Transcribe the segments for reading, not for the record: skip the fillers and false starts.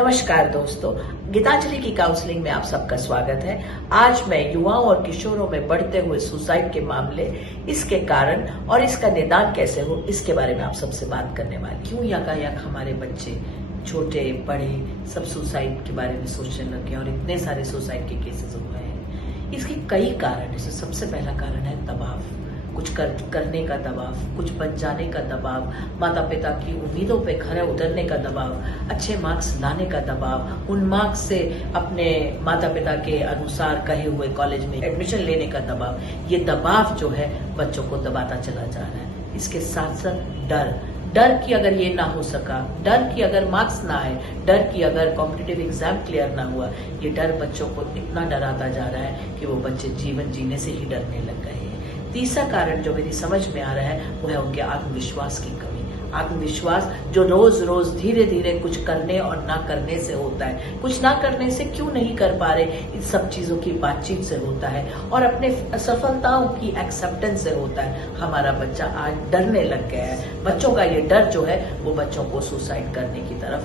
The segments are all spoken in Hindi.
नमस्कार दोस्तों, गीतांजलि की काउंसलिंग में आप सबका स्वागत है। आज मैं युवाओं और किशोरों में बढ़ते हुए सुसाइड के मामले, इसके कारण और इसका निदान कैसे हो, इसके बारे में आप सबसे बात करने वाली। क्यों यकायक हमारे बच्चे छोटे बड़े सब सुसाइड के बारे में सोचने लगे और इतने सारे सुसाइड के केसेस हुए हैं? इसके कई कारण। जैसे सबसे पहला कारण है दबाव, कुछ करने का दबाव, कुछ बन जाने का दबाव, माता पिता की उम्मीदों पे खरे उतरने का दबाव, अच्छे मार्क्स लाने का दबाव, उन मार्क्स से अपने माता पिता के अनुसार कहे हुए कॉलेज में एडमिशन लेने का दबाव। ये दबाव जो है बच्चों को दबाता चला जा रहा है। इसके साथ साथ डर कि अगर ये ना हो सका, डर कि अगर मार्क्स ना आए, डर कि अगर कॉम्पिटिटिव एग्जाम क्लियर ना हुआ, ये डर बच्चों को इतना डराता जा रहा है कि वो बच्चे जीवन जीने से ही डरने लग गए हैं। तीसरा कारण जो मेरी समझ में आ रहा है वो है उनके आत्मविश्वास की कमी। आत्मविश्वास जो रोज रोज धीरे धीरे कुछ करने और ना करने से होता है। कुछ ना करने से क्यों नहीं कर पा रहे, इन सब चीजों की बातचीत से होता है और अपने असफलताओं की एक्सेप्टेंस से होता है। हमारा बच्चा आज डरने लग गया है। बच्चों का ये डर जो है वो बच्चों को सुसाइड करने की तरफ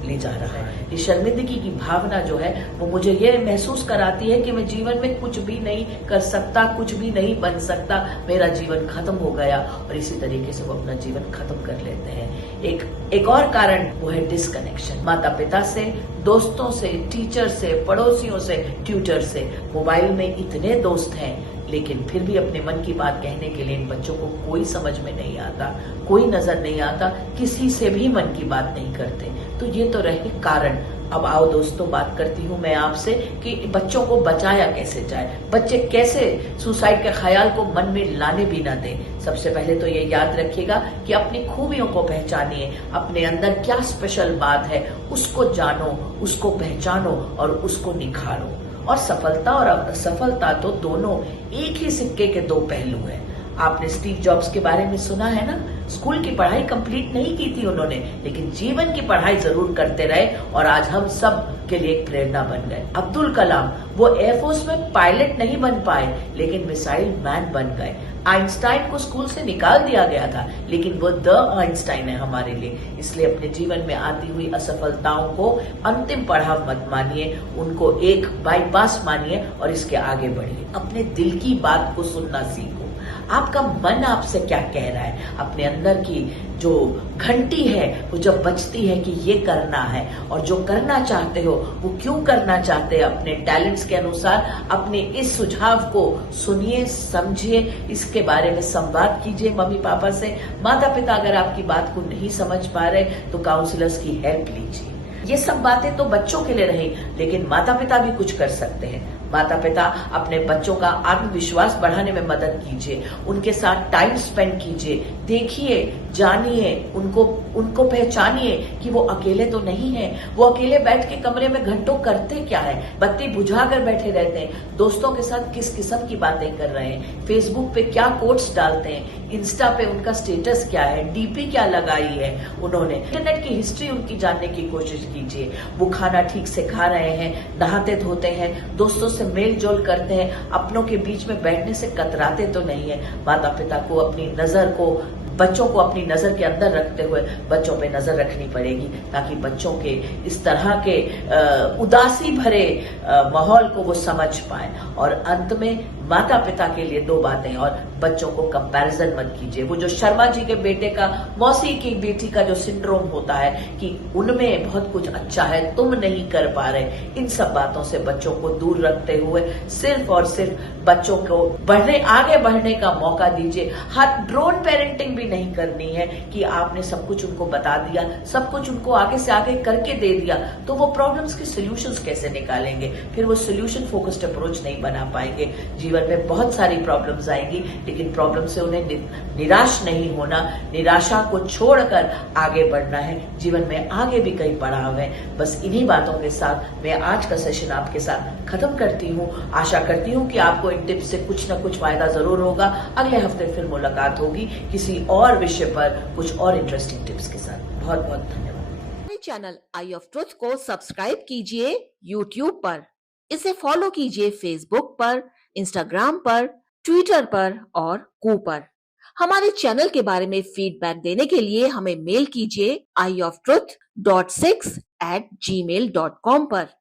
ले जा रहा है। ये शर्मिंदगी की भावना जो है वो मुझे ये महसूस कराती है कि मैं जीवन में कुछ भी नहीं कर सकता, कुछ भी नहीं बन सकता, मेरा जीवन खत्म हो गया, और इसी तरीके से वो अपना जीवन खत्म कर लेते हैं। एक और कारण वो है डिस्कनेक्शन, माता पिता से, दोस्तों से, टीचर से, पड़ोसियों से, ट्यूटर से। मोबाइल में इतने दोस्त हैं लेकिन फिर भी अपने मन की बात कहने के लिए इन बच्चों को कोई समझ में नहीं आता, कोई नजर नहीं आता, किसी से भी मन की बात नहीं करते। तो ये तो रहे कारण। अब आओ दोस्तों, बात करती हूँ मैं आपसे कि बच्चों को बचाया कैसे जाए, बच्चे कैसे सुसाइड के ख्याल को मन में लाने भी ना दें। सबसे पहले तो ये याद रखिएगा कि अपनी खूबियों को पहचानिए, अपने अंदर क्या स्पेशल बात है उसको जानो, उसको पहचानो और उसको निखारो। और सफलता और असफलता तो दोनों एक ही सिक्के के दो पहलू हैं। आपने स्टीव जॉब्स के बारे में सुना है ना? स्कूल की पढ़ाई कंप्लीट नहीं की थी उन्होंने, लेकिन जीवन की पढ़ाई जरूर करते रहे और आज हम सब के लिए एक प्रेरणा बन गए। अब्दुल कलाम, वो एयरफोर्स में पायलट नहीं बन पाए लेकिन मिसाइल मैन बन गए। आइंस्टाइन को स्कूल से निकाल दिया गया था लेकिन वो द आइंस्टाइन है हमारे लिए। इसलिए अपने जीवन में आती हुई असफलताओं को अंतिम पड़ाव मत मानिए, उनको एक बाईपास मानिए और इसके आगे बढ़िए। अपने दिल की बात को सुनना सीखो। आपका मन आपसे क्या कह रहा है? अपने अंदर की जो घंटी है वो जब बजती है कि ये करना है और जो करना चाहते हो वो क्यों करना चाहते हैं, अपने टैलेंट्स के अनुसार अपने इस सुझाव को सुनिए, समझिए, इसके बारे में संवाद कीजिए मम्मी पापा से। माता पिता अगर आपकी बात को नहीं समझ पा रहे तो काउंसलर्स की हेल्प लीजिए। ये सब बातें तो बच्चों के लिए रही, लेकिन माता पिता भी कुछ कर सकते हैं। माता पिता अपने बच्चों का आत्मविश्वास बढ़ाने में मदद कीजिए, उनके साथ टाइम स्पेंड कीजिए, देखिए, जानिए, उनको पहचानिए कि वो अकेले तो नहीं है। वो अकेले बैठ के कमरे में घंटों करते क्या है? बत्ती बुझाकर बैठे रहते हैं, दोस्तों के साथ किस किस्म की बातें कर रहे हैं, फेसबुक पे क्या कोट्स डालते हैं, इंस्टा पे उनका स्टेटस क्या है, डीपी क्या लगाई है उन्होंने, इंटरनेट की हिस्ट्री उनकी जानने की कोशिश कीजिए। वो खाना ठीक से खा रहे हैं, नहाते धोते हैं, दोस्तों से मेल जोल करते हैं, अपनों के बीच में बैठने से कतराते तो नहीं है। माता पिता को अपनी नजर को, बच्चों को अपनी नजर के अंदर रखते हुए बच्चों पे नजर रखनी पड़ेगी ताकि बच्चों के इस तरह के उदासी भरे माहौल को वो समझ पाए। और अंत में माता पिता के लिए दो बातें, और बच्चों को कंपैरिजन मत कीजिए। वो जो शर्मा जी के बेटे का, मौसी की बेटी का जो सिंड्रोम होता है कि उनमें बहुत कुछ अच्छा है, तुम नहीं कर पा रहे, इन सब बातों से बच्चों को दूर रखते हुए सिर्फ और सिर्फ बच्चों को आगे बढ़ने का मौका दीजिए। हाथ ड्रोन पेरेंटिंग भी नहीं करनी है कि आपने सब कुछ उनको बता दिया, सब कुछ उनको आगे से आगे करके दे दिया तो वो प्रॉब्लम्स के सॉल्यूशंस कैसे निकालेंगे? फिर वो सॉल्यूशन फोकस्ड अप्रोच नहीं बना पाएंगे। जीवन में बहुत सारी प्रॉब्लम्स आएंगी लेकिन प्रॉब्लम से उन्हें निराश नहीं होना, निराशा को छोड़कर आगे बढ़ना है। जीवन में आगे भी कई पड़ाव है। बस इन्हीं बातों के साथ मैं आज का सेशन आपके साथ खत्म करती हूँ। आशा करती हूँ कि आपको इन टिप्स से कुछ न कुछ फायदा जरूर होगा। अगले हफ्ते फिर मुलाकात होगी किसी और विषय पर कुछ और इंटरेस्टिंग टिप्स के साथ। बहुत बहुत धन्यवाद। चैनल आई ऑफ ट्रुथ को सब्सक्राइब कीजिए यूट्यूब पर, इसे फॉलो कीजिए फेसबुक पर, इंस्टाग्राम पर, ट्विटर पर और कू पर। हमारे चैनल के बारे में फीडबैक देने के लिए हमें मेल कीजिए iofTruth.6 gmail.com पर।